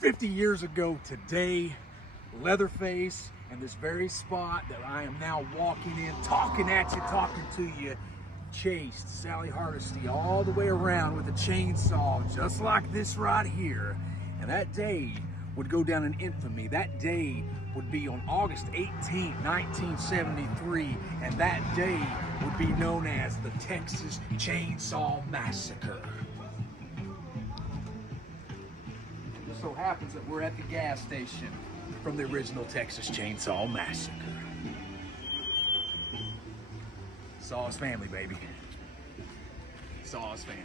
50 years ago today, Leatherface and this very spot that I am now walking in, talking at you, talking to you, chased Sally Hardesty all the way around with a chainsaw, just like this right here. And that day would go down in infamy. That day would be on August 18, 1973, and that day would be known as the Texas Chainsaw Massacre. It just so happens that we're at the gas station from the original Texas Chainsaw Massacre. Saw's family, baby. Saw's family.